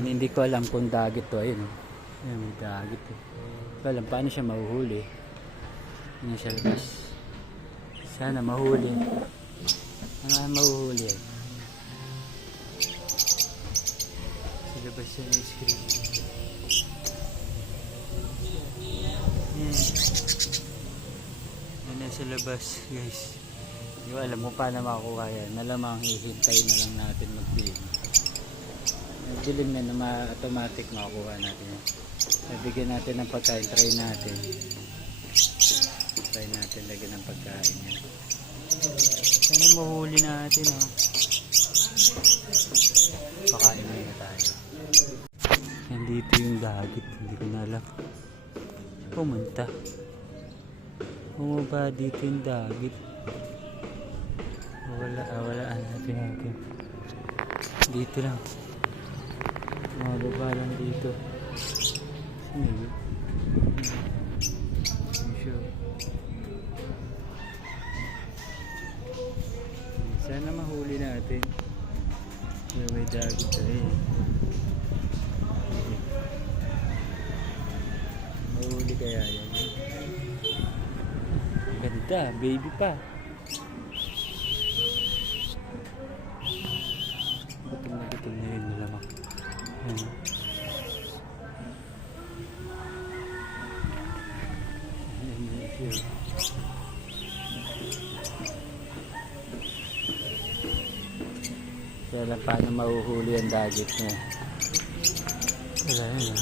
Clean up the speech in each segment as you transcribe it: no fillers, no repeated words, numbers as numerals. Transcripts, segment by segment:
Ayan, hindi ko alam kung dagit to. Ayun, oh. Ayan, may dagit eh. Hindi ko alam paano siya mahuhuli. Ayan siya labas. Sana mahuli. Ano mahuhuli yan? Sa labas siya ng screen. Ayan. Ayan na sa labas guys. Hindi ko alam kung paano makakuha yan. Malamang hihintayin na lang natin mag-film. Dilim na automatic makakuha natin yan. Nabigyan natin ng pagkain, try natin lagyan ng pagkain yan. Sana mahuli natin oh. Pakain na tayo. Nandito yung dagit, hindi ko na alam pumunta. Bumaba dito yung dagit. Walaan natin. Dito lang. Mababa lang dito. Sino yun? Sana mahuli natin. May dagit tayo. Mahuli kaya yan. Ganda, baby pa. Gutom na yun malamang. Kaya lang paano mahuhuli ang dagit niya. Wala yun ha.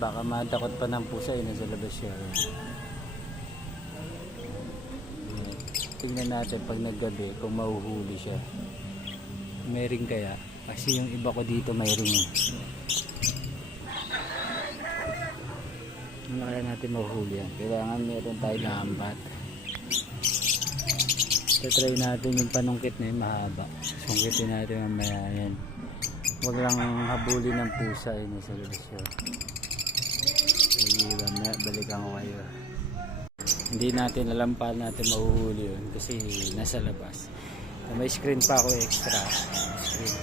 Baka madakot pa ng pusa yun sa labas siya. Tingnan natin pag naggabi kung mahuhuli siya. May ring kaya? Kasi yung iba ko dito may ring. Ano kaya natin mahuhuli yan? Kailangan meron tayo na ambat. Try natin yung panungkit na yun mahaba. Sungkitin natin mamaya yan. Huwag lang habulin ng pusa yun sa labas yun. Sige, mamaya balikan ko kayo. Hindi natin alam paano natin mahuhuli yun kasi nasa labas. May screen pa ako extra. Screen.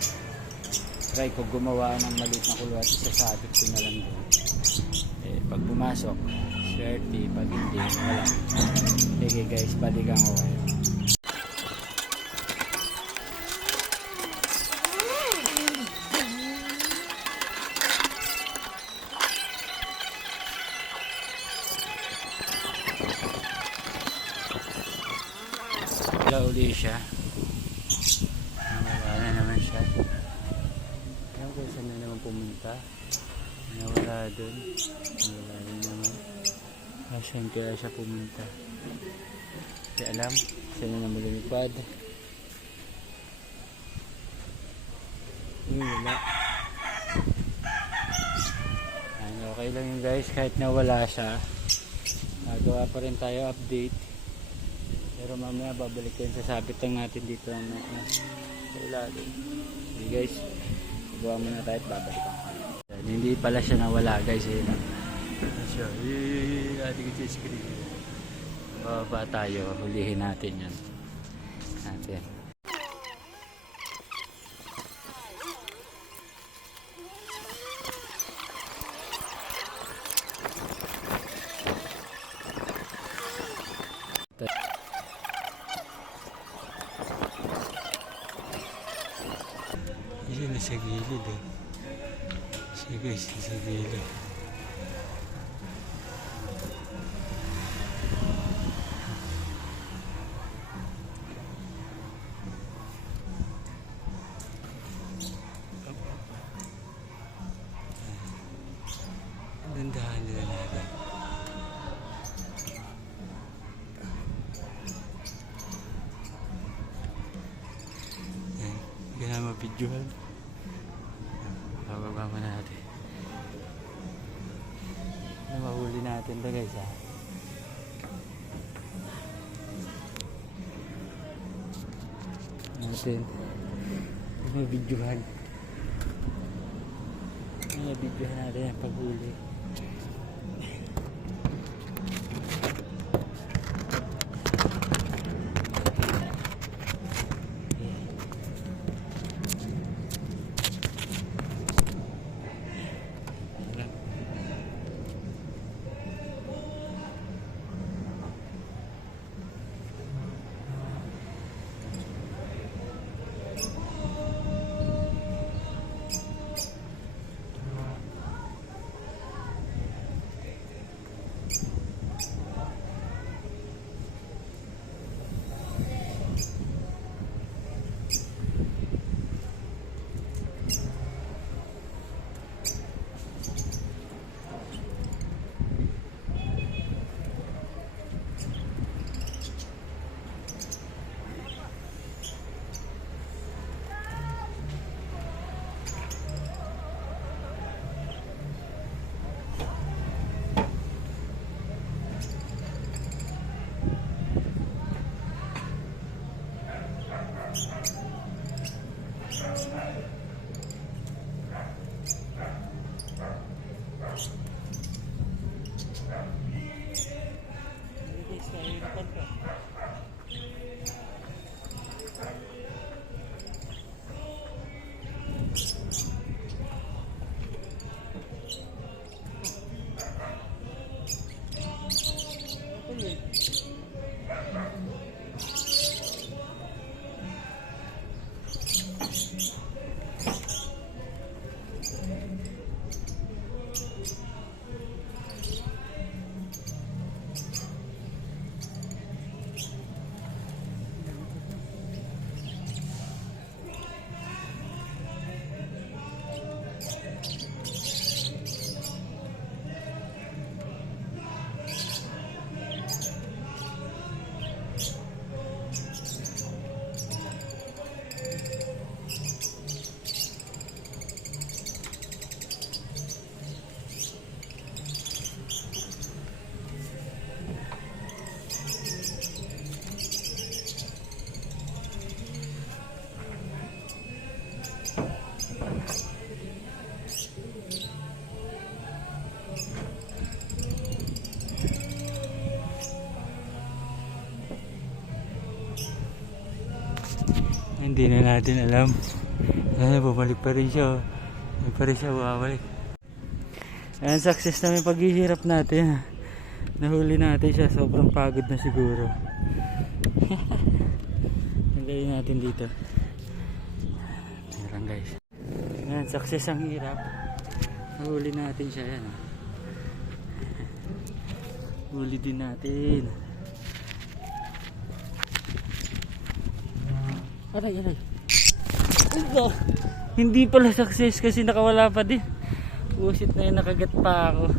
Try ko gumawa ng maliit na kulwat. Isasabit ko na lang doon. Pag pumasok, swerte. Pag hindi, wala. Sige guys, balikan ko kayo. Wala uli siya. Wala na naman siya. Ewan ko saan na naman pumunta. Nawala dun. Wala rin naman. Saan kaya siya pumunta? Hindi alam. Saan na naman lumipad. Wala. Okay lang yun guys. Kahit nawala siya. Nagawa pa rin tayo update. Pero mamaya babalik ko yun. Sasabit lang natin dito sa ilalim. Okay guys, gawa muna tayo at babalik ako. Hindi pala siya nawala guys. Ating ko sa screen. Bababa tayo. Hulihin natin yan. Natin. Yan nasa gilid eh. Siya guys, nasa gilid. Dandahan nila natin. Hindi na mabidyohan. Bababa mo natin. Mahuli natin ito guys ha. Natin. Mabidyohan. Mabidyohan natin ang paghuli. Hindi na natin alam. Bumalik pa rin siya. Hindi pa rin siya bumalik. Ayan, success namin paghihirap natin. Nahuli natin siya. Sobrang pagod na siguro. Tanggalin natin dito. Ayan guys. Ayan, success ang hirap. Nahuli natin siya. Ayan. Huli din natin. Aray. Hindi pala success kasi nakawala pa din. Usit na yun, nakagat pa ako.